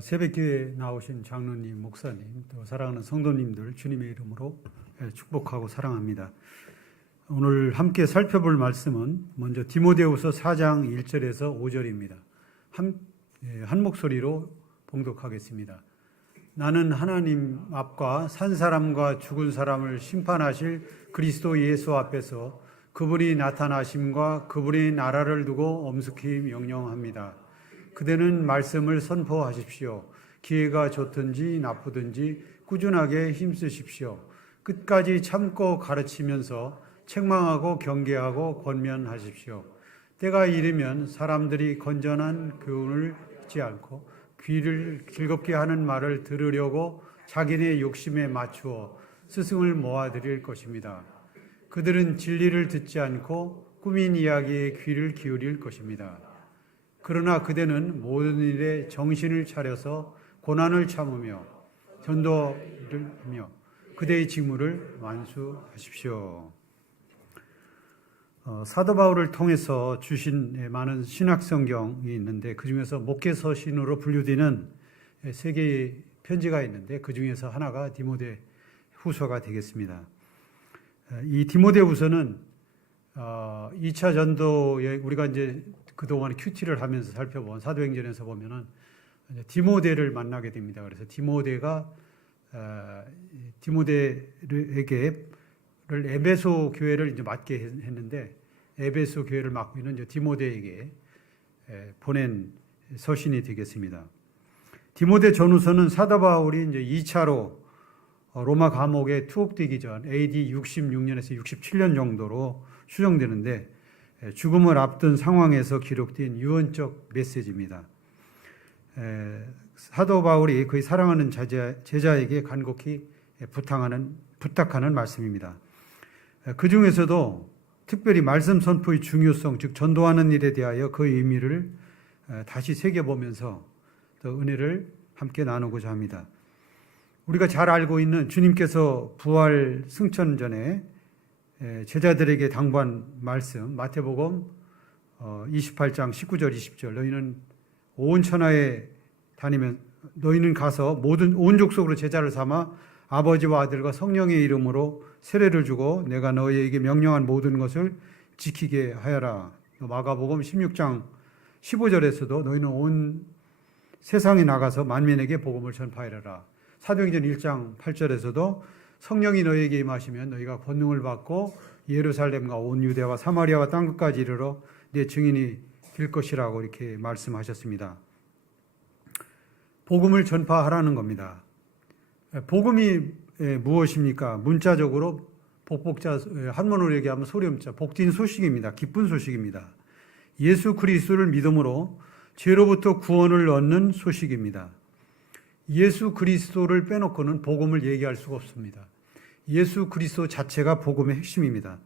새벽기회에 나오신 장로님, 목사님, 또 사랑하는 성도님들 주님의 이름으로 축복하고 사랑합니다. 오늘 함께 살펴볼 말씀은 먼저 디모데후서 4장 1절에서 5절입니다. 한 목소리로 봉독하겠습니다. 나는 하나님 앞과 산 사람과 죽은 사람을 심판하실 그리스도 예수 앞에서 그분이 나타나심과 그분의 나라를 두고 엄숙히 명령합니다. 그대는 말씀을 선포하십시오. 기회가 좋든지 나쁘든지 꾸준하게 힘쓰십시오. 끝까지 참고 가르치면서 책망하고 경계하고 권면하십시오. 때가 이르면 사람들이 건전한 교훈을 듣지 않고 귀를 즐겁게 하는 말을 들으려고 자기네 욕심에 맞추어 스승을 모아드릴 것입니다. 그들은 진리를 듣지 않고 꾸민 이야기에 귀를 기울일 것입니다. 그러나 그대는 모든 일에 정신을 차려서 고난을 참으며 전도를 하며 그대의 직무를 완수하십시오. 사도 바울을 통해서 주신 많은 신학 성경이 있는데 그 중에서 목회서신으로 분류되는 세 개의 편지가 있는데 그 중에서 하나가 디모데 후서가 되겠습니다. 이 디모데 후서는 2차 전도에 우리가 이제 그동안 큐티를 하면서 살펴본 사도행전에서 보면은 디모데를 만나게 됩니다. 그래서 디모데에게 에베소 교회를 이제 맡게 했는데 에베소 교회를 맡고 있는 이제 디모데에게 보낸 서신이 되겠습니다. 디모데 전후서는 사도 바울이 이제 2차로 로마 감옥에 투옥되기 전 AD 66년에서 67년 정도로 추정되는데 죽음을 앞둔 상황에서 기록된 유언적 메시지입니다. 사도 바울이 그의 사랑하는 제자에게 간곡히 부탁하는 말씀입니다. 그 중에서도 특별히 말씀 선포의 중요성, 즉 전도하는 일에 대하여 그 의미를 다시 새겨보면서 또 은혜를 함께 나누고자 합니다. 우리가 잘 알고 있는 주님께서 부활 승천 전에 제자들에게 당부한 말씀, 마태복음 28장 19절 20절 너희는 온 천하에 다니면 너희는 가서 온 족속으로 제자를 삼아 아버지와 아들과 성령의 이름으로 세례를 주고 내가 너희에게 명령한 모든 것을 지키게 하여라. 마가복음 16장 15절에서도 너희는 온 세상에 나가서 만민에게 복음을 전파하여라. 사도행전 1장 8절에서도 성령이 너희에게 임하시면 너희가 권능을 받고 예루살렘과 온 유대와 사마리아와 땅끝까지 이르러 내 증인이 될 것이라고 이렇게 말씀하셨습니다. 복음을 전파하라는 겁니다. 복음이 무엇입니까? 문자적으로 복복자 한문으로 얘기하면 소렴자 복진 소식입니다. 기쁜 소식입니다. 예수 그리스도를 믿음으로 죄로부터 구원을 얻는 소식입니다. 예수 그리스도를 빼놓고는 복음을 얘기할 수가 없습니다. 예수 그리스도 자체가 복음의 핵심입니다.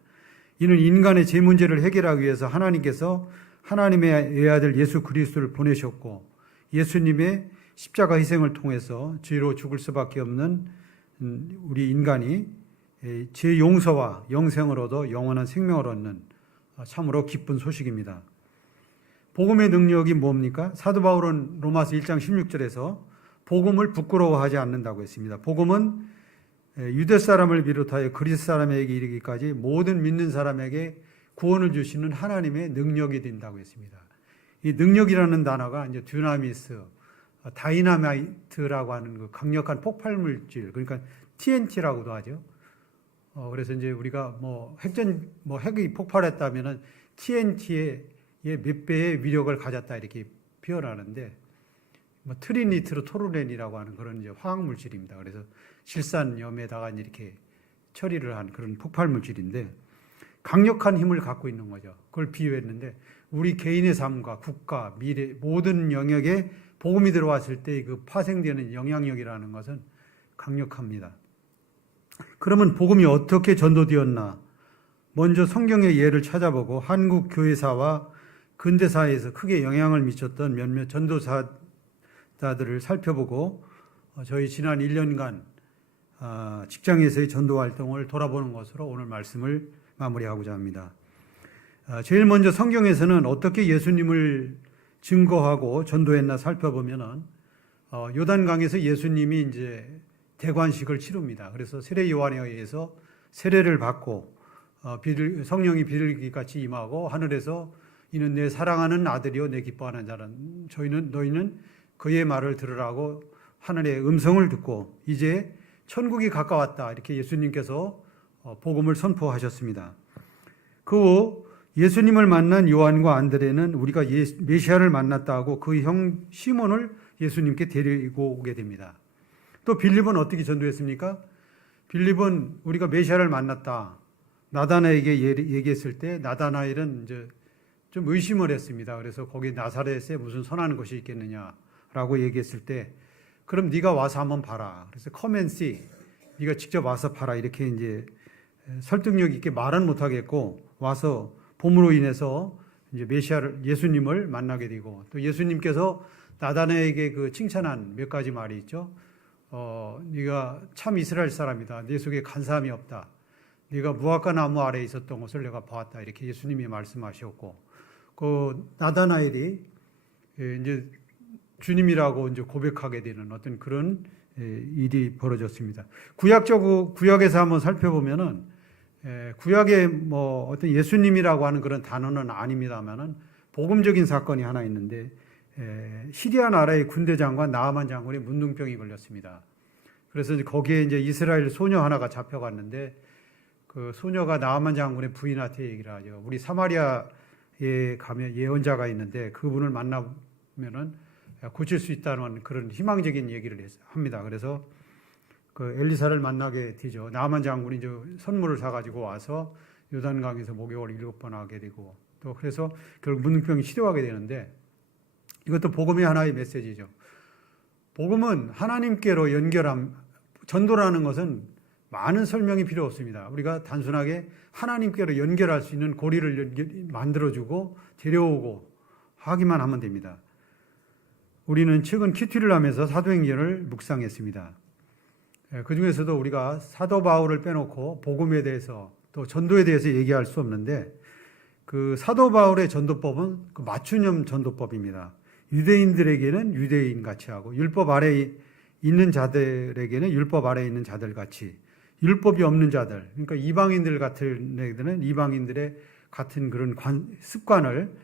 이는 인간의 죄 문제를 해결하기 위해서 하나님께서 하나님의 외아들 예수 그리스도를 보내셨고 예수님의 십자가 희생을 통해서 죄로 죽을 수밖에 없는 우리 인간이 죄 용서와 영생을 얻어 영원한 생명을 얻는 참으로 기쁜 소식입니다. 복음의 능력이 뭡니까? 사도 바울은 로마서 1장 16절에서 복음을 부끄러워하지 않는다고 했습니다. 복음은 유대 사람을 비롯하여 그리스 사람에게 이르기까지 모든 믿는 사람에게 구원을 주시는 하나님의 능력이 된다고 했습니다. 이 능력이라는 단어가 이제 듀나미스, 다이나마이트라고 하는 그 강력한 폭발 물질, 그러니까 TNT라고도 하죠. 그래서 이제 우리가 핵이 폭발했다면은 TNT의 몇 배의 위력을 가졌다 이렇게 표현하는데, 트리니트로토루렌이라고 하는 그런 이제 화학 물질입니다. 그래서 질산염에다가 이렇게 처리를 한 그런 폭발 물질인데 강력한 힘을 갖고 있는 거죠. 그걸 비유했는데 우리 개인의 삶과 국가, 미래 모든 영역에 복음이 들어왔을 때 그 파생되는 영향력이라는 것은 강력합니다. 그러면 복음이 어떻게 전도되었나? 먼저 성경의 예를 찾아보고 한국 교회사와 근대사회에서 크게 영향을 미쳤던 몇몇 전도사들을 살펴보고 저희 지난 1년간 직장에서의 전도 활동을 돌아보는 것으로 오늘 말씀을 마무리하고자 합니다. 제일 먼저 성경에서는 어떻게 예수님을 증거하고 전도했나 살펴보면은 요단강에서 예수님이 이제 대관식을 치릅니다. 그래서 세례 요한에 의해서 세례를 받고 성령이 비둘기 같이 임하고 하늘에서 이는 내 사랑하는 아들이요 내 기뻐하는 자는 너희는 그의 말을 들으라고 하늘의 음성을 듣고 이제 천국이 가까웠다 이렇게 예수님께서 복음을 선포하셨습니다. 그 후 예수님을 만난 요한과 안드레는 우리가 메시아를 만났다고 그 형 시몬을 예수님께 데리고 오게 됩니다. 또 빌립은 어떻게 전도했습니까? 빌립은 우리가 메시아를 만났다. 나다나엘에게 얘기했을 때 나다나엘은 이제 좀 의심을 했습니다. 그래서 거기 나사렛에 무슨 선한 것이 있겠느냐라고 얘기했을 때 그럼 네가 와서 한번 봐라. 그래서 come and see. 네가 직접 와서 봐라. 이렇게 이제 설득력 있게 말은 못 하겠고 와서 봄으로 인해서 이제 예수님을 만나게 되고 또 예수님께서 나다나엘에게 그 칭찬한 몇 가지 말이 있죠. 네가 참 이스라엘 사람이다. 네 속에 간사함이 없다. 네가 무화과 나무 아래에 있었던 것을 내가 보았다. 이렇게 예수님이 말씀하셨고, 그 나다나엘이 이제 주님이라고 이제 고백하게 되는 어떤 그런 일이 벌어졌습니다. 구약에서 한번 살펴보면은 구약에 뭐 어떤 예수님이라고 하는 그런 단어는 아닙니다만은 복음적인 사건이 하나 있는데 시리아 나라의 군대 장관 나아만 장군이 문둥병이 걸렸습니다. 그래서 거기에 이제 이스라엘 소녀 하나가 잡혀갔는데 그 소녀가 나아만 장군의 부인한테 얘기를 하죠. 우리 사마리아에 가면 예언자가 있는데 그분을 만나면은 고칠 수 있다는 그런 희망적인 얘기를 합니다. 그래서 그 엘리사를 만나게 되죠. 나아만 장군이 이제 선물을 사가지고 와서 요단강에서 목욕을 7번 하게 되고 또 그래서 결국 문둥병이 치료하게 되는데 이것도 복음의 하나의 메시지죠. 복음은 하나님께로 전도라는 것은 많은 설명이 필요 없습니다. 우리가 단순하게 하나님께로 연결할 수 있는 고리를 만들어주고 데려오고 하기만 하면 됩니다. 우리는 최근 큐티를 하면서 사도행전을 묵상했습니다. 그 중에서도 우리가 사도 바울을 빼놓고 복음에 대해서 또 전도에 대해서 얘기할 수 없는데 그 사도 바울의 전도법은 그 맞춤형 전도법입니다. 유대인들에게는 유대인 같이 하고 율법 아래에 있는 자들에게는 율법 아래에 있는 자들 같이 율법이 없는 자들 그러니까 이방인들 같은 애들은 이방인들의 같은 그런 습관을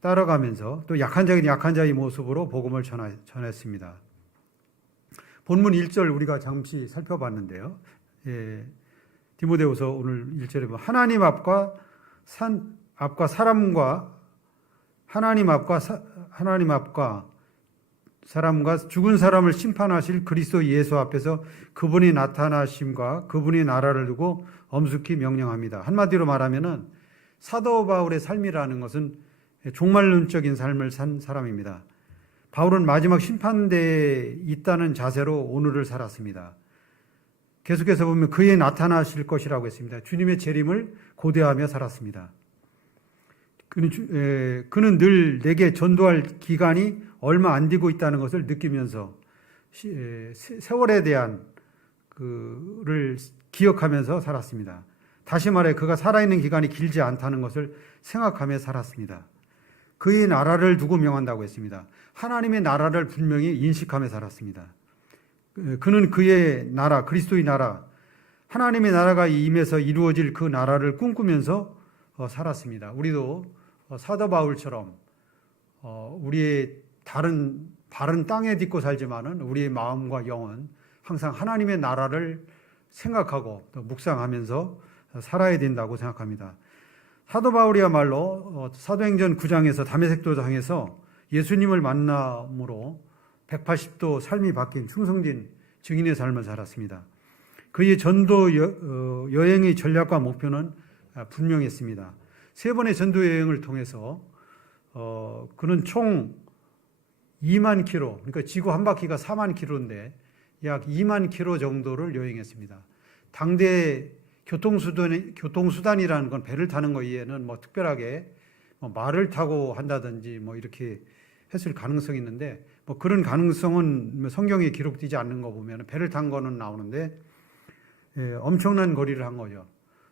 따라가면서 또 약한 자에게 약한 자의 모습으로 복음을 전했습니다. 본문 1절 우리가 잠시 살펴봤는데요. 디모데후서 오늘 1절에 보면 하나님 앞과 사람과 사람과 죽은 사람을 심판하실 그리스도 예수 앞에서 그분이 나타나심과 그분의 나라를 두고 엄숙히 명령합니다. 한마디로 말하면은 사도 바울의 삶이라는 것은 종말론적인 삶을 산 사람입니다. 바울은 마지막 심판대에 있다는 자세로 오늘을 살았습니다. 계속해서 보면 그의 나타나실 것이라고 했습니다. 주님의 재림을 고대하며 살았습니다. 그는 늘 내게 전도할 기간이 얼마 안 되고 있다는 것을 느끼면서 세월에 대한 그를 기억하면서 살았습니다. 다시 말해 그가 살아있는 기간이 길지 않다는 것을 생각하며 살았습니다. 그의 나라를 두고 명한다고 했습니다. 하나님의 나라를 분명히 인식하며 살았습니다. 그는 그의 나라, 그리스도의 나라, 하나님의 나라가 임해서 이루어질 그 나라를 꿈꾸면서 살았습니다. 우리도 사도 바울처럼 우리의 발은 땅에 딛고 살지만은 우리의 마음과 영은 항상 하나님의 나라를 생각하고 또 묵상하면서 살아야 된다고 생각합니다. 사도 바울이야말로 사도행전 9장에서 다메섹도 당에서 예수님을 만남으로 180도 삶이 바뀐 충성진 증인의 삶을 살았습니다. 그의 전도 여행의 전략과 목표는 분명했습니다. 3번의 전도 여행을 통해서 그는 총 2만 킬로, 그러니까 지구 한 바퀴가 4만 킬로인데 약 2만 킬로 정도를 여행했습니다. 당대 교통수단이라는 건 배를 타는 거 이외에는 뭐 특별하게 말을 타고 한다든지 뭐 이렇게 했을 가능성이 있는데 뭐 그런 가능성은 성경에 기록되지 않는 거 보면 배를 탄 거는 나오는데 엄청난 거리를 한 거죠.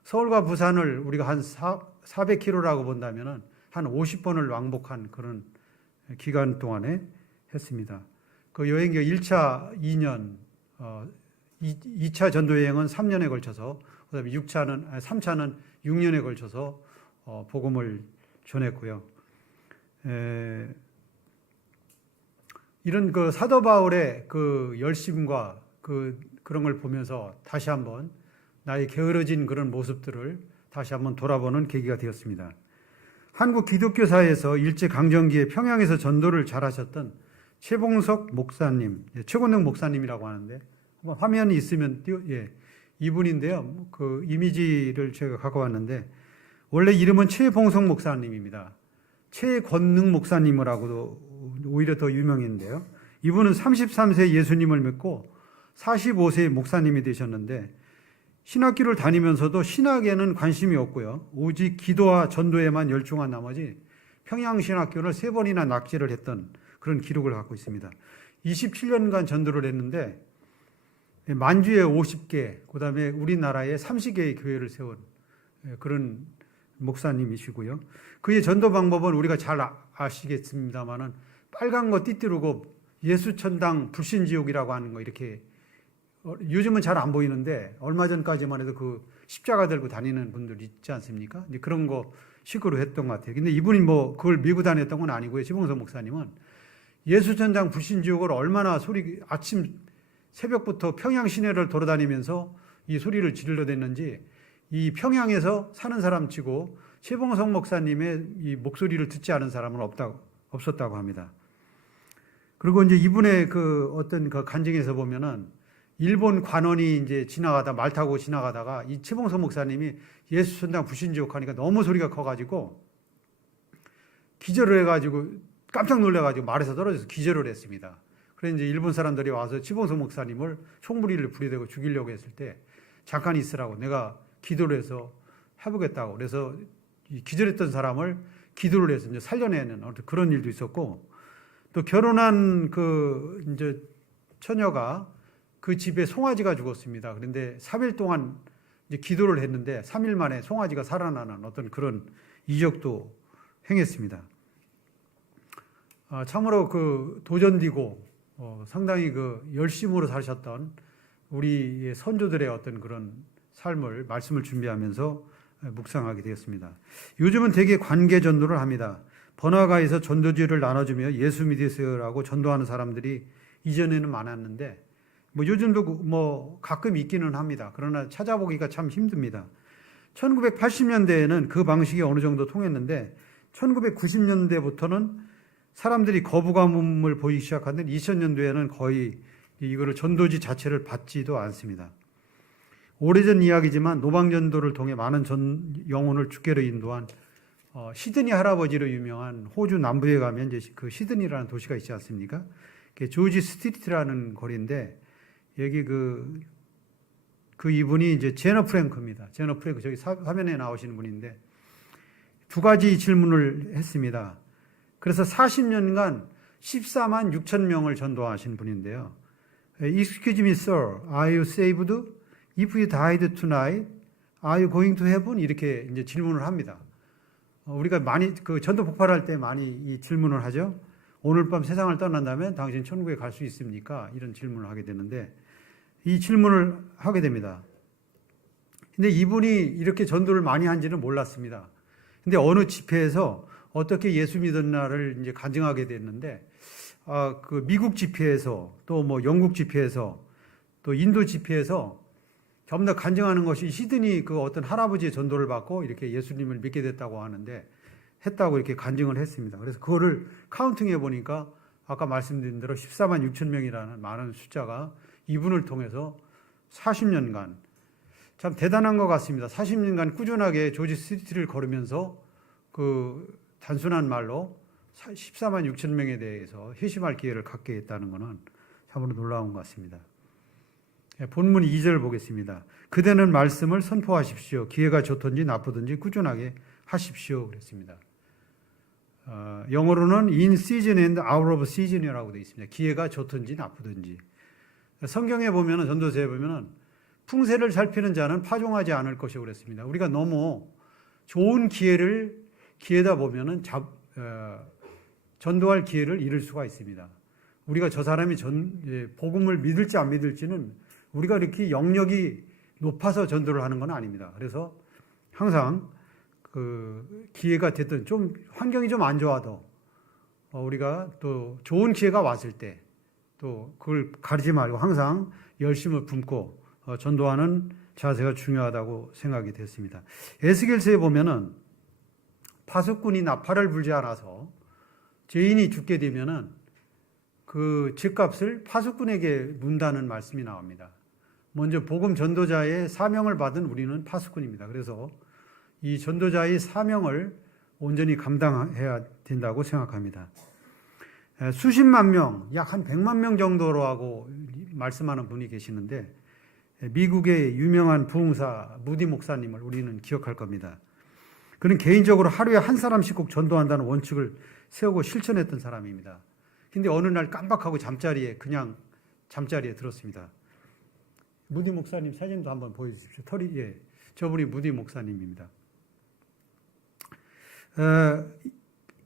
서울과 부산을 우리가 한 400km라고 본다면 한 50번을 왕복한 그런 기간 동안에 했습니다. 그 여행교 1차 2년, 2차 전도 여행은 3년에 걸쳐서, 그다음에 3차는 6년에 걸쳐서 복음을 전했고요. 이런 그 사도 바울의 그 열심과 그런 걸 보면서 다시 한번 나의 게으러진 그런 모습들을 다시 한번 돌아보는 계기가 되었습니다. 한국 기독교사에서 일제 강점기에 평양에서 전도를 잘하셨던 최봉석 목사님, 최곤능 목사님이라고 하는데 한번 화면이 있으면 이분인데요. 그 이미지를 제가 갖고 왔는데 원래 이름은 최봉석 목사님입니다. 최권능 목사님이라고도 오히려 더 유명인데요. 이분은 33세 예수님을 믿고 45세의 목사님이 되셨는데 신학교를 다니면서도 신학에는 관심이 없고요. 오직 기도와 전도에만 열중한 나머지 평양신학교를 3번이나 낙제를 했던 그런 기록을 갖고 있습니다. 27년간 전도를 했는데 만주에 50개, 그 다음에 우리나라에 30개의 교회를 세운 그런 목사님이시고요. 그의 전도 방법은 우리가 잘 아시겠습니다만은 빨간 거 띠띠르고 예수천당 불신지옥이라고 하는 거 이렇게 요즘은 잘 안 보이는데 얼마 전까지만 해도 그 십자가 들고 다니는 분들 있지 않습니까? 이제 그런 거 식으로 했던 것 같아요. 근데 이분이 뭐 그걸 밀고 다녔던 건 아니고요. 최봉석 목사님은 예수천당 불신지옥을 얼마나 아침 새벽부터 평양 시내를 돌아다니면서 이 소리를 질러댔는지 이 평양에서 사는 사람 치고 최봉석 목사님의 이 목소리를 듣지 않은 사람은 없었다고 합니다. 그리고 이제 이분의 그 어떤 그 간증에서 보면은 일본 관원이 이제 말 타고 지나가다가 이 최봉석 목사님이 예수천당 불신지옥 하니까 너무 소리가 커가지고 기절을 해가지고 깜짝 놀래가지고 말에서 떨어져서 기절을 했습니다. 그래서 이제 일본 사람들이 와서 최봉석 목사님을 총부리를 부리대고 죽이려고 했을 때 잠깐 있으라고 내가 기도를 해서 해보겠다고 그래서 기절했던 사람을 기도를 해서 이제 살려내는 그런 일도 있었고 또 결혼한 그 이제 처녀가 그 집에 송아지가 죽었습니다. 그런데 3일 동안 이제 기도를 했는데 3일 만에 송아지가 살아나는 어떤 그런 이적도 행했습니다. 참으로 그 도전디고 상당히 그 열심으로 사셨던 우리 선조들의 어떤 그런 삶을 말씀을 준비하면서 묵상하게 되었습니다. 요즘은 대개 관계 전도를 합니다. 번화가에서 전도지를 나눠주며 예수 믿으세요라고 전도하는 사람들이 이전에는 많았는데 뭐 요즘도 뭐 가끔 있기는 합니다. 그러나 찾아보기가 참 힘듭니다. 1980년대에는 그 방식이 어느 정도 통했는데 1990년대부터는 사람들이 거부감을 보이기 시작하는데 2000년도에는 거의 이거를 전도지 자체를 받지도 않습니다. 오래전 이야기지만 노방전도를 통해 많은 영혼을 주께로 인도한 시드니 할아버지로 유명한 호주 남부에 가면 이제 그 시드니라는 도시가 있지 않습니까? 조지 스트리트라는 거리인데 여기 그 이분이 이제 제너 프랭크입니다. 제너 프랭크 저기 화면에 나오시는 분인데 두 가지 질문을 했습니다. 그래서 40년간 14만 6천 명을 전도하신 분인데요. Excuse me, sir. Are you saved? If you died tonight, are you going to heaven? 이렇게 이제 질문을 합니다. 우리가 많이 그 전도 폭발할 때 많이 이 질문을 하죠. 오늘 밤 세상을 떠난다면 당신 천국에 갈 수 있습니까? 이런 질문을 하게 되는데 이 질문을 하게 됩니다. 근데 이분이 이렇게 전도를 많이 한지는 몰랐습니다. 근데 어느 집회에서 어떻게 예수 믿었나를 이제 간증하게 됐는데, 그 미국 집회에서 또 뭐 영국 집회에서 또 인도 집회에서 전부 다 간증하는 것이 시드니 그 어떤 할아버지의 전도를 받고 이렇게 예수님을 믿게 됐다고 하는데, 했다고 이렇게 간증을 했습니다. 그래서 그거를 카운팅해 보니까 아까 말씀드린 대로 14만 6천 명이라는 많은 숫자가 이분을 통해서 40년간 참 대단한 것 같습니다. 40년간 꾸준하게 조지 스트리트를 걸으면서 그 단순한 말로 14만 6천 명에 대해서 회심할 기회를 갖게 했다는 것은 참으로 놀라운 것 같습니다. 본문 2절 보겠습니다. 그대는 말씀을 선포하십시오. 기회가 좋든지 나쁘든지 꾸준하게 하십시오. 그랬습니다. 영어로는 in season and out of season이라고 되어 있습니다. 기회가 좋든지 나쁘든지. 성경에 보면은 전도서에 보면은 풍세를 살피는 자는 파종하지 않을 것이라고 그랬습니다. 우리가 너무 좋은 기회다 보면은 전도할 기회를 잃을 수가 있습니다. 우리가 저 사람이 복음을 믿을지 안 믿을지는 우리가 이렇게 영역이 높아서 전도를 하는 건 아닙니다. 그래서 항상 그 기회가 됐든 좀 환경이 좀 안 좋아도 우리가 또 좋은 기회가 왔을 때 또 그걸 가리지 말고 항상 열심을 품고 전도하는 자세가 중요하다고 생각이 됐습니다. 에스겔서에 보면은 파수꾼이 나팔을 불지 않아서 죄인이 죽게 되면은 그 집값을 파수꾼에게 문다는 말씀이 나옵니다. 먼저 복음 전도자의 사명을 받은 우리는 파수꾼입니다. 그래서 이 전도자의 사명을 온전히 감당해야 된다고 생각합니다. 수십만 명, 약 한 100만 명 정도로 하고 말씀하는 분이 계시는데 미국의 유명한 부흥사 무디 목사님을 우리는 기억할 겁니다. 그는 개인적으로 하루에 한 사람씩 꼭 전도한다는 원칙을 세우고 실천했던 사람입니다. 근데 어느 날 깜박하고 그냥 잠자리에 들었습니다. 무디 목사님 사진도 한번 보여주십시오. 저분이 무디 목사님입니다.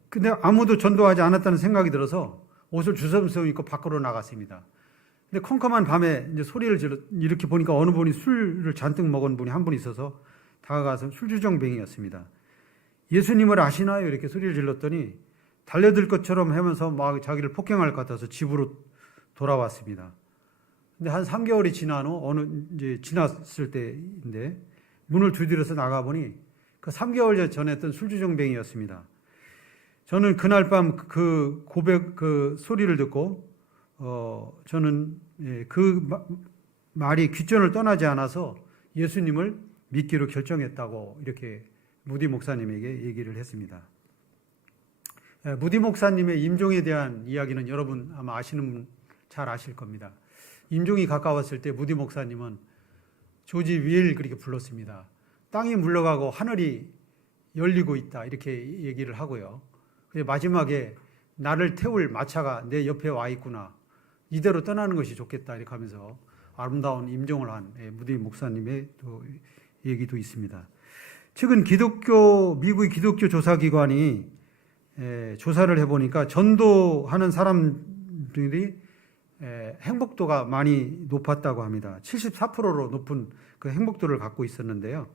근데 아무도 전도하지 않았다는 생각이 들어서 옷을 주섬주섬 입고 밖으로 나갔습니다. 근데 컴컴한 밤에 이제 소리를 이렇게 보니까 어느 분이 술을 잔뜩 먹은 분이 한 분 있어서 다가가서 술주정뱅이였습니다. 예수님을 아시나요? 이렇게 소리를 질렀더니 달려들 것처럼 하면서 막 자기를 폭행할 것 같아서 집으로 돌아왔습니다. 근데 한 3개월이 지난 후 이제 지났을 때인데 문을 두드려서 나가보니 그 3개월 전에 했던 술주정뱅이였습니다. 저는 그날 밤 그 그 소리를 듣고 저는 그 말이 귓전을 떠나지 않아서 예수님을 믿기로 결정했다고 이렇게 무디 목사님에게 얘기를 했습니다. 무디 목사님의 임종에 대한 이야기는 여러분 아마 아시는 분 잘 아실 겁니다. 임종이 가까웠을 때 무디 목사님은 조지 윌 그렇게 불렀습니다. 땅이 물러가고 하늘이 열리고 있다 이렇게 얘기를 하고요. 마지막에 나를 태울 마차가 내 옆에 와 있구나. 이대로 떠나는 것이 좋겠다 이렇게 하면서 아름다운 임종을 한 무디 목사님의 또 얘기도 있습니다. 최근 미국의 기독교 조사기관이 조사를 해보니까 전도하는 사람들이 행복도가 많이 높았다고 합니다. 74%로 높은 그 행복도를 갖고 있었는데요.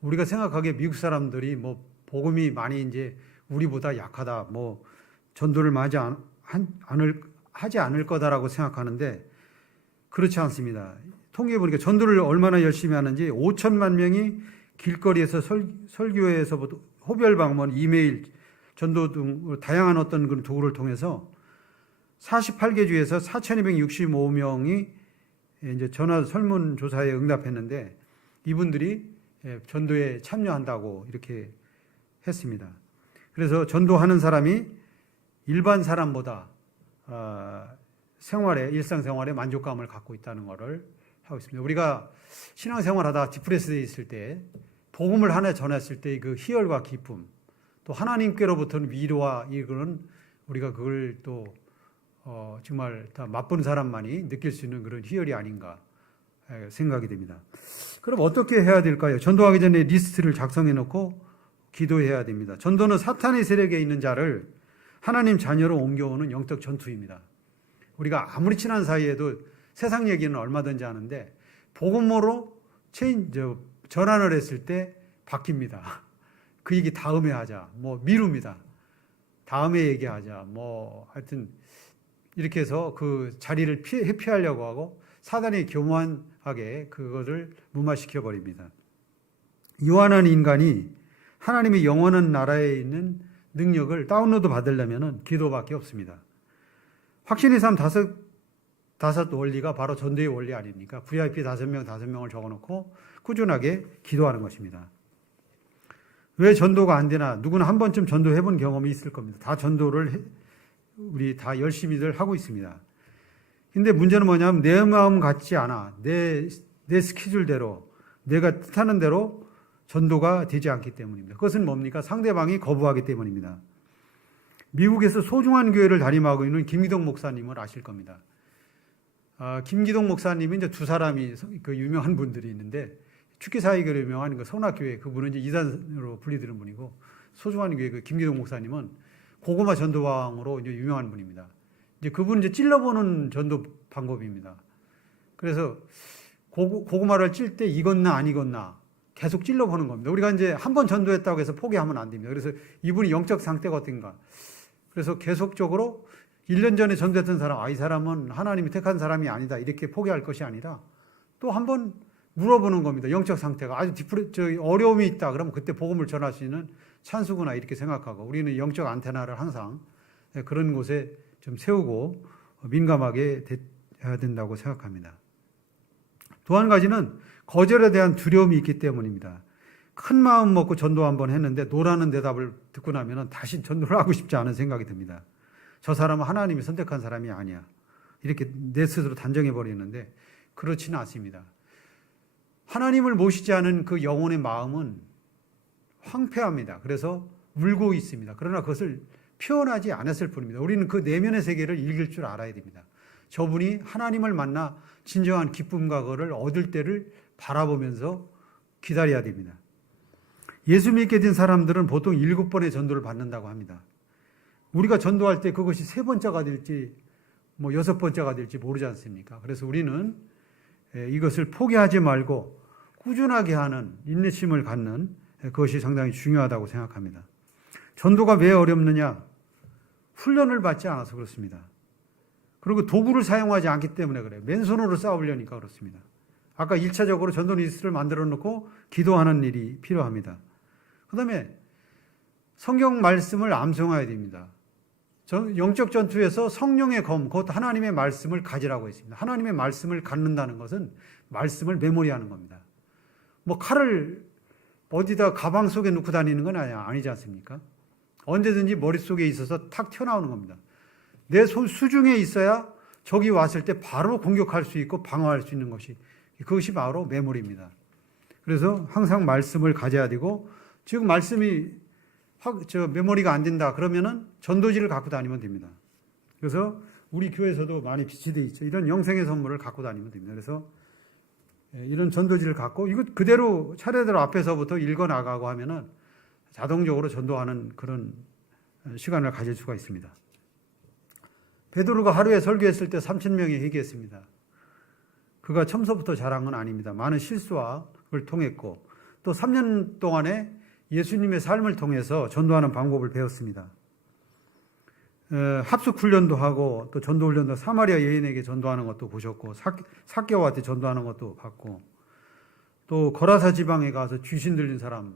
우리가 생각하기에 미국 사람들이 뭐 복음이 많이 이제 우리보다 약하다, 뭐 전도를 하지 않을 거다라고 생각하는데 그렇지 않습니다. 통계해 보니까 전도를 얼마나 열심히 하는지 5천만 명이 길거리에서 설교회에서부터 호별 방문, 이메일, 전도 등 다양한 어떤 그런 도구를 통해서 48개 주에서 4,265명이 이제 전화 설문 조사에 응답했는데 이분들이 전도에 참여한다고 이렇게 했습니다. 그래서 전도하는 사람이 일반 사람보다 일상생활에 만족감을 갖고 있다는 것을 하고 있습니다. 우리가 신앙생활하다 디프레스되어 있을 때 복음을 하나 전했을 때 그 희열과 기쁨, 또 하나님께로부터는 위로와 이거는 우리가 그걸 또 정말 다 맛본 사람만이 느낄 수 있는 그런 희열이 아닌가 생각이 됩니다. 그럼 어떻게 해야 될까요? 전도하기 전에 리스트를 작성해 놓고 기도해야 됩니다. 전도는 사탄의 세력에 있는 자를 하나님 자녀로 옮겨오는 영적 전투입니다. 우리가 아무리 친한 사이에도 세상 얘기는 얼마든지 하는데 복음으로 전환을 했을 때 바뀝니다. 그 얘기 다음에 하자. 뭐 미룹니다. 다음에 얘기하자. 뭐 하여튼 이렇게 해서 그 자리를 회피하려고 하고 사단이 교만하게 그것을 무마시켜 버립니다. 요한한 인간이 하나님의 영원한 나라에 있는 능력을 다운로드 받으려면 기도밖에 없습니다. 확신의 삶 다섯 원리가 바로 전도의 원리 아닙니까? VIP 5명을 적어놓고 꾸준하게 기도하는 것입니다. 왜 전도가 안 되나? 누구나 한 번쯤 전도해본 경험이 있을 겁니다. 다 전도를 우리 다 열심히들 하고 있습니다. 근데 문제는 뭐냐면 내 마음 같지 않아. 내 스케줄대로 내가 뜻하는 대로 전도가 되지 않기 때문입니다. 그것은 뭡니까? 상대방이 거부하기 때문입니다. 미국에서 소중한 교회를 담임하고 있는 김기동 목사님을 아실 겁니다. 김기동 목사님이 이제 두 사람이 그 유명한 분들이 있는데 축기사역으로 유명한 그 선악교회 그분은 이제 이단으로 분리되는 분이고 소중한 교회 그 김기동 목사님은 고구마 전도왕으로 이제 유명한 분입니다. 이제 그분 이제 찔러보는 전도 방법입니다. 그래서 고구마를 찔 때 익었나 안 익었나 계속 찔러보는 겁니다. 우리가 이제 한 번 전도했다고 해서 포기하면 안 됩니다. 그래서 이분이 영적 상태가 어떤가. 그래서 계속적으로 1년 전에 전도했던 사람, 이 사람은 하나님이 택한 사람이 아니다. 이렇게 포기할 것이 아니라 또 한 번 물어보는 겁니다. 영적 상태가 아주 어려움이 있다. 그러면 그때 복음을 전할 수 있는 찬스구나 이렇게 생각하고 우리는 영적 안테나를 항상 그런 곳에 좀 세우고 민감하게 해야 된다고 생각합니다. 또 한 가지는 거절에 대한 두려움이 있기 때문입니다. 큰 마음 먹고 전도 한번 했는데 노라는 대답을 듣고 나면 다시 전도를 하고 싶지 않은 생각이 듭니다. 저 사람은 하나님이 선택한 사람이 아니야. 이렇게 내 스스로 단정해 버리는데 그렇지는 않습니다. 하나님을 모시지 않은 그 영혼의 마음은 황폐합니다. 그래서 울고 있습니다. 그러나 그것을 표현하지 않았을 뿐입니다. 우리는 그 내면의 세계를 읽을 줄 알아야 됩니다. 저분이 하나님을 만나 진정한 기쁨과 그거를 얻을 때를 바라보면서 기다려야 됩니다. 예수 믿게 된 사람들은 보통 7번의 전도를 받는다고 합니다. 우리가 전도할 때 그것이 3번째가 될지 6번째가 될지 모르지 않습니까? 그래서 우리는 이것을 포기하지 말고 꾸준하게 하는 인내심을 갖는 그것이 상당히 중요하다고 생각합니다. 전도가 왜 어렵느냐? 훈련을 받지 않아서 그렇습니다. 그리고 도구를 사용하지 않기 때문에 그래요. 맨손으로 싸우려니까 그렇습니다. 아까 1차적으로 전도 리스트를 만들어 놓고 기도하는 일이 필요합니다. 그 다음에 성경 말씀을 암송해야 됩니다. 영적 전투에서 성령의 검, 곧 하나님의 말씀을 가지라고 했습니다. 하나님의 말씀을 갖는다는 것은 말씀을 메모리하는 겁니다. 칼을 어디다 가방 속에 넣고 다니는 건 아니지 않습니까? 언제든지 머릿속에 있어서 탁 튀어나오는 겁니다. 내 손 수중에 있어야 적이 왔을 때 바로 공격할 수 있고 방어할 수 있는 그것이 바로 메모리입니다. 그래서 항상 말씀을 가져야 되고 지금 말씀이 메모리가 안 된다 그러면은 전도지를 갖고 다니면 됩니다. 그래서 우리 교회에서도 많이 비치되어 있죠. 이런 영생의 선물을 갖고 다니면 됩니다. 그래서 이런 전도지를 갖고 이거 그대로 차례대로 앞에서부터 읽어 나가고 하면은 자동적으로 전도하는 그런 시간을 가질 수가 있습니다. 베드로가 하루에 설교했을 때 3,000명이 회개했습니다. 그가 처음서부터 잘한 건 아닙니다. 많은 실수를 통했고 또 3년 동안에 예수님의 삶을 통해서 전도하는 방법을 배웠습니다. 합숙 훈련도 하고 또 전도 훈련도 사마리아 여인에게 전도하는 것도 보셨고 삭개오한테 전도하는 것도 봤고 또 거라사 지방에 가서 귀신 들린 사람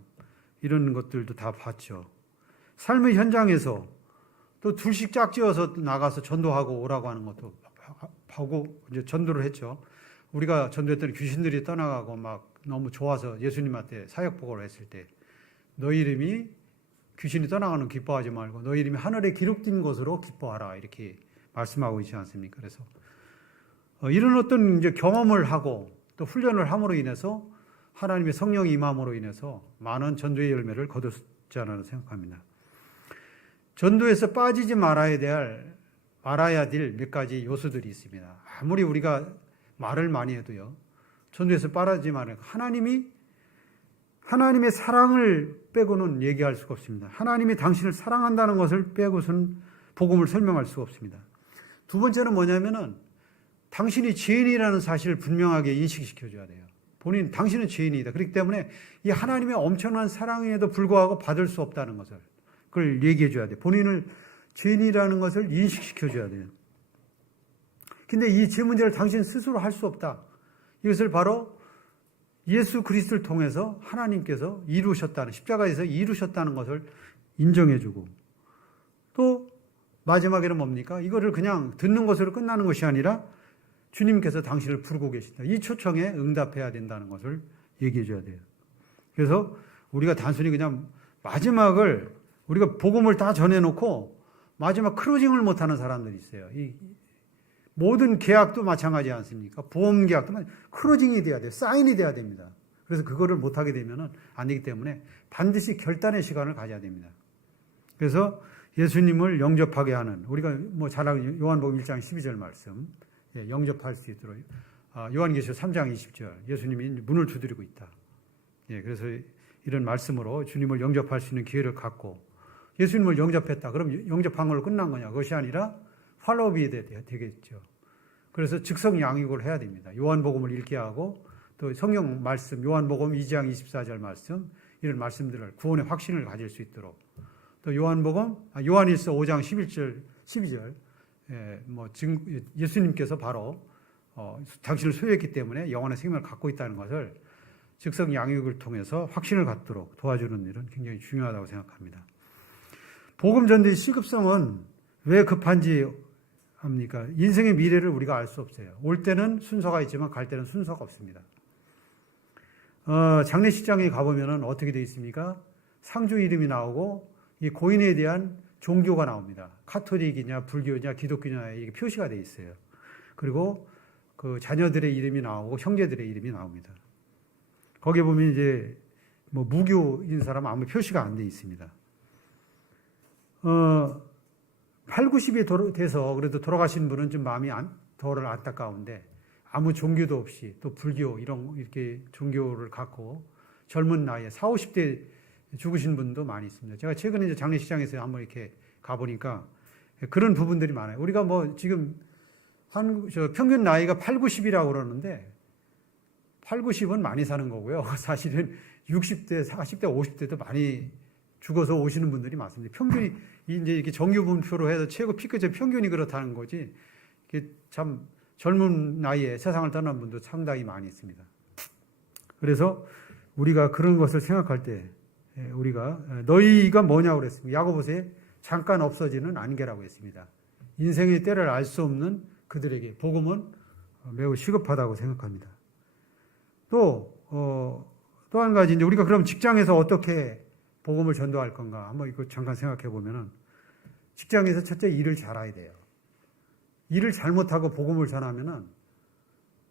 이런 것들도 다 봤죠. 삶의 현장에서 또 둘씩 짝지어서 나가서 전도하고 오라고 하는 것도 하고 이제 전도를 했죠. 우리가 전도했더니 귀신들이 떠나가고 막 너무 좋아서 예수님한테 사역 보고를 했을 때 너희 이름이 귀신이 떠나가는 기뻐하지 말고 너희 이름이 하늘에 기록된 것으로 기뻐하라 이렇게 말씀하고 있지 않습니까? 그래서 이런 어떤 이제 경험을 하고 또 훈련을 함으로 인해서 하나님의 성령이 임함으로 인해서 많은 전도의 열매를 거뒀지 않나 생각합니다. 전도에서 빠지지 말아야 될 몇 가지 요소들이 있습니다. 아무리 우리가 말을 많이 해도요. 전도에서 빠지지 말아야 하나님의 사랑을 빼고는 얘기할 수가 없습니다. 하나님이 당신을 사랑한다는 것을 빼고서는 복음을 설명할 수가 없습니다. 두 번째는 뭐냐면은 당신이 죄인이라는 사실을 분명하게 인식시켜줘야 돼요. 당신은 죄인이다. 그렇기 때문에 이 하나님의 엄청난 사랑에도 불구하고 받을 수 없다는 것을 그걸 얘기해 줘야 돼요. 본인을 죄인이라는 것을 인식시켜 줘야 돼요. 근데 이 죄 문제를 당신 스스로 할 수 없다. 이것을 바로 예수 그리스도를 통해서 하나님께서 이루셨다는 십자가에서 이루셨다는 것을 인정해 주고 또 마지막에는 뭡니까? 이거를 그냥 듣는 것으로 끝나는 것이 아니라 주님께서 당신을 부르고 계신다. 이 초청에 응답해야 된다는 것을 얘기해 줘야 돼요. 그래서 우리가 단순히 그냥 마지막을 우리가 복음을 다 전해놓고 마지막 크로징을 못하는 사람들이 있어요. 이 모든 계약도 마찬가지 않습니까? 보험 계약도 크로징이 돼야 돼요. 사인이 돼야 됩니다. 그래서 그거를 못하게 되면 안 되기 때문에 반드시 결단의 시간을 가져야 됩니다. 그래서 예수님을 영접하게 하는 우리가 잘 알고 요한복음 1장 12절 말씀 영접할 수 있도록 요한계시록 3장 20절 예수님이 문을 두드리고 있다. 그래서 이런 말씀으로 주님을 영접할 수 있는 기회를 갖고 예수님을 영접했다. 그럼 영접한 걸로 끝난 거냐? 그것이 아니라 팔로업이 되겠죠. 그래서 즉석 양육을 해야 됩니다. 요한복음을 읽게 하고 또 성경 말씀, 요한복음 2장 24절 말씀, 이런 말씀들을 구원의 확신을 가질 수 있도록, 또 요한일서 5장 11절, 12절, 예수님께서 바로 당신을 소유했기 때문에 영원한 생명을 갖고 있다는 것을 즉석 양육을 통해서 확신을 갖도록 도와주는 일은 굉장히 중요하다고 생각합니다. 복음 전도의 시급성은 왜 급한지 합니까? 인생의 미래를 우리가 알 수 없어요. 올 때는 순서가 있지만 갈 때는 순서가 없습니다. 장례식장에 가보면 어떻게 되어 있습니까? 상주 이름이 나오고 이 고인에 대한 종교가 나옵니다. 카톨릭이냐 불교냐 기독교냐 이게 표시가 되어 있어요. 그리고 그 자녀들의 이름이 나오고 형제들의 이름이 나옵니다. 거기에 보면 이제 무교인 사람은 아무 표시가 안 되어 있습니다. 8, 90이 돼서 그래도 돌아가신 분은 좀 마음이 덜 안타까운데 아무 종교도 없이 또 불교 이렇게 종교를 갖고 젊은 나이에 40, 50대 죽으신 분도 많이 있습니다. 제가 최근에 이제 장례식장에서 한번 이렇게 가보니까 그런 부분들이 많아요. 우리가 지금 평균 나이가 8, 90이라고 그러는데 8, 90은 많이 사는 거고요. 사실은 60대, 40대, 50대도 많이 죽어서 오시는 분들이 많습니다. 평균이 이제 이렇게 정규분표로 해서 최고 피크제 평균이 그렇다는 거지. 이게 참 젊은 나이에 세상을 떠난 분도 상당히 많이 있습니다. 그래서 우리가 그런 것을 생각할 때 우리가 너희가 뭐냐고 그랬습니다. 야고보서에 잠깐 없어지는 안개라고 했습니다. 인생의 때를 알 수 없는 그들에게 복음은 매우 시급하다고 생각합니다. 또 한 가지 이제 우리가 그럼 직장에서 어떻게 복음을 전도할 건가 한번 이거 잠깐 생각해 보면은 직장에서 첫째 일을 잘해야 돼요. 일을 잘못하고 복음을 전하면은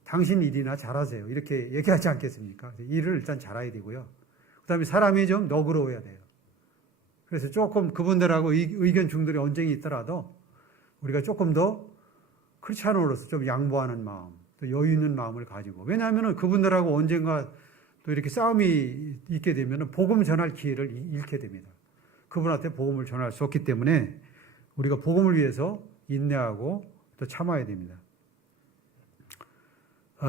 당신 일이나 잘하세요 이렇게 얘기하지 않겠습니까? 일을 일단 잘해야 되고요. 그다음에 사람이 좀 너그러워야 돼요. 그래서 조금 그분들하고 의견 중들이 언쟁이 있더라도 우리가 조금 더 크리스찬으로서 좀 양보하는 마음, 또 여유 있는 마음을 가지고, 왜냐하면 그분들하고 언젠가 또 이렇게 싸움이 있게 되면 복음 전할 기회를 잃게 됩니다. 그분한테 복음을 전할 수 없기 때문에 우리가 복음을 위해서 인내하고 또 참아야 됩니다.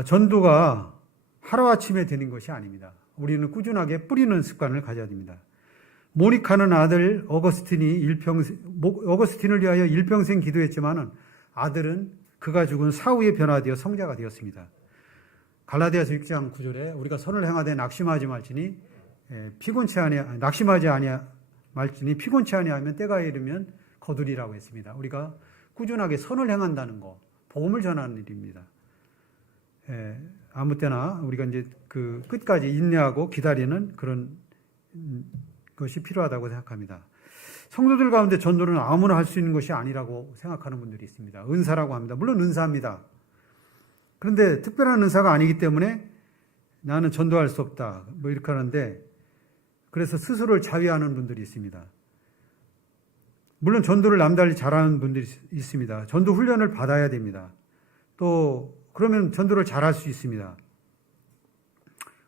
전도가 하루아침에 되는 것이 아닙니다. 우리는 꾸준하게 뿌리는 습관을 가져야 됩니다. 모니카는 아들 어거스틴을 위하여 일평생 기도했지만 아들은 그가 죽은 사후에 변화되어 성자가 되었습니다. 갈라디아서 6장 9절에 우리가 선을 행하되 낙심하지 말지니 낙심하지 아니하 말지니 피곤치 아니하면 때가 이르면 거두리라고 했습니다. 우리가 꾸준하게 선을 행한다는 거, 복음을 전하는 일입니다. 아무 때나 우리가 이제 그 끝까지 인내하고 기다리는 그런 것이 필요하다고 생각합니다. 성도들 가운데 전도는 아무나 할 수 있는 것이 아니라고 생각하는 분들이 있습니다. 은사라고 합니다. 물론 은사입니다. 그런데 특별한 은사가 아니기 때문에 나는 전도할 수 없다 이렇게 하는데, 그래서 스스로를 자위하는 분들이 있습니다. 물론 전도를 남달리 잘하는 분들이 있습니다. 전도 훈련을 받아야 됩니다. 또 그러면 전도를 잘할 수 있습니다.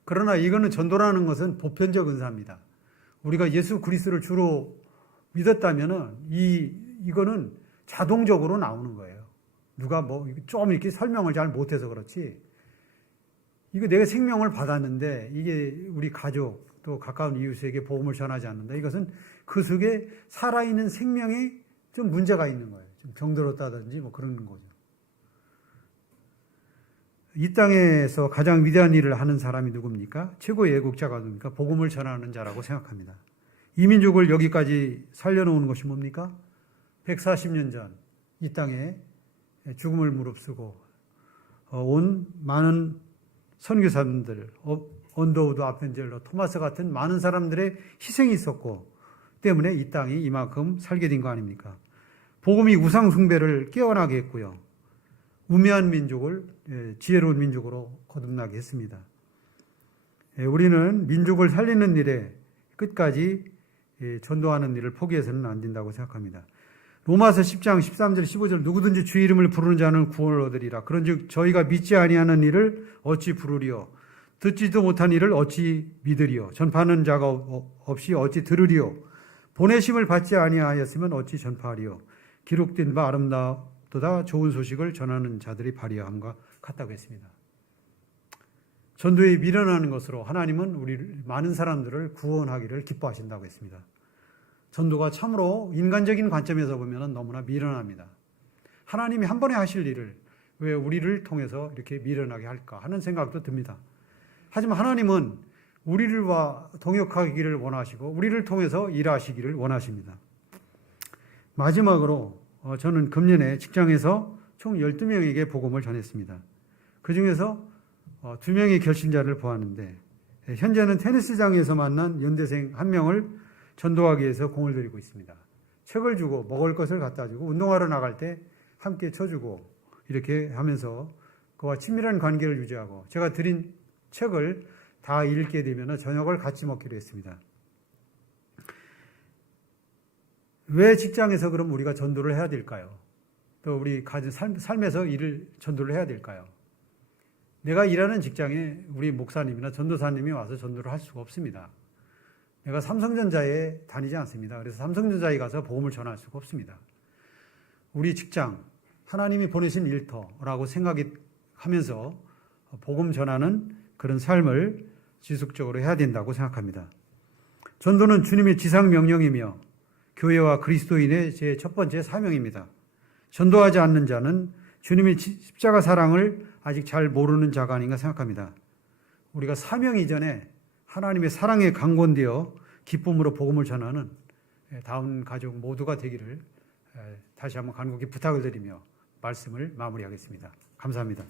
그러나 이거는 전도라는 것은 보편적 은사입니다. 우리가 예수 그리스도를 주로 믿었다면은 이거는 자동적으로 나오는 거예요. 누가 좀 이렇게 설명을 잘 못해서 그렇지, 이거 내가 생명을 받았는데 이게 우리 가족 또 가까운 이웃에게 복음을 전하지 않는다. 이것은 그 속에 살아있는 생명에 좀 문제가 있는 거예요. 좀 병들었다든지 그런 거죠. 이 땅에서 가장 위대한 일을 하는 사람이 누굽니까? 최고의 애국자가 누굽니까? 복음을 전하는 자라고 생각합니다. 이 민족을 여기까지 살려놓은 것이 뭡니까? 140년 전 이 땅에 죽음을 무릅쓰고 온 많은 선교사님들, 언더우드 아펜젤러, 토마스 같은 많은 사람들의 희생이 있었고 때문에 이 땅이 이만큼 살게 된 거 아닙니까? 복음이 우상 숭배를 깨어나게 했고요. 우매한 민족을 지혜로운 민족으로 거듭나게 했습니다. 우리는 민족을 살리는 일에 끝까지 전도하는 일을 포기해서는 안 된다고 생각합니다. 로마서 10장 13절 15절 누구든지 주의 이름을 부르는 자는 구원을 얻으리라. 그런즉 저희가 믿지 아니하는 일을 어찌 부르리요? 듣지도 못한 일을 어찌 믿으리요? 전파하는 자가 없이 어찌 들으리요? 보내심을 받지 아니하였으면 어찌 전파하리요? 기록된 바 보다 좋은 소식을 전하는 자들이 발휘함과 같다고 했습니다. 전도에 미련하는 것으로 하나님은 우리 많은 사람들을 구원하기를 기뻐하신다고 했습니다. 전도가 참으로 인간적인 관점에서 보면 너무나 미련합니다. 하나님이 한 번에 하실 일을 왜 우리를 통해서 이렇게 미련하게 할까 하는 생각도 듭니다. 하지만 하나님은 우리를 동역하기를 원하시고 우리를 통해서 일하시기를 원하십니다. 마지막으로 저는 금년에 직장에서 총 12명에게 복음을 전했습니다. 그 중에서 2명의 결심자를 보았는데 현재는 테니스장에서 만난 연대생 1명을 전도하기 위해서 공을 들이고 있습니다. 책을 주고 먹을 것을 갖다 주고 운동하러 나갈 때 함께 쳐주고 이렇게 하면서 그와 친밀한 관계를 유지하고 제가 드린 책을 다 읽게 되면 저녁을 같이 먹기로 했습니다. 왜 직장에서 그럼 우리가 전도를 해야 될까요? 또 우리 가진 삶에서 전도를 해야 될까요? 내가 일하는 직장에 우리 목사님이나 전도사님이 와서 전도를 할 수가 없습니다. 내가 삼성전자에 다니지 않습니다. 그래서 삼성전자에 가서 복음을 전할 수가 없습니다. 우리 직장, 하나님이 보내신 일터라고 생각하면서 복음 전하는 그런 삶을 지속적으로 해야 된다고 생각합니다. 전도는 주님의 지상 명령이며 교회와 그리스도인의 제 첫 번째 사명입니다. 전도하지 않는 자는 주님의 십자가 사랑을 아직 잘 모르는 자가 아닌가 생각합니다. 우리가 사명 이전에 하나님의 사랑에 강권되어 기쁨으로 복음을 전하는 다음 가족 모두가 되기를 다시 한번 간곡히 부탁을 드리며 말씀을 마무리하겠습니다. 감사합니다.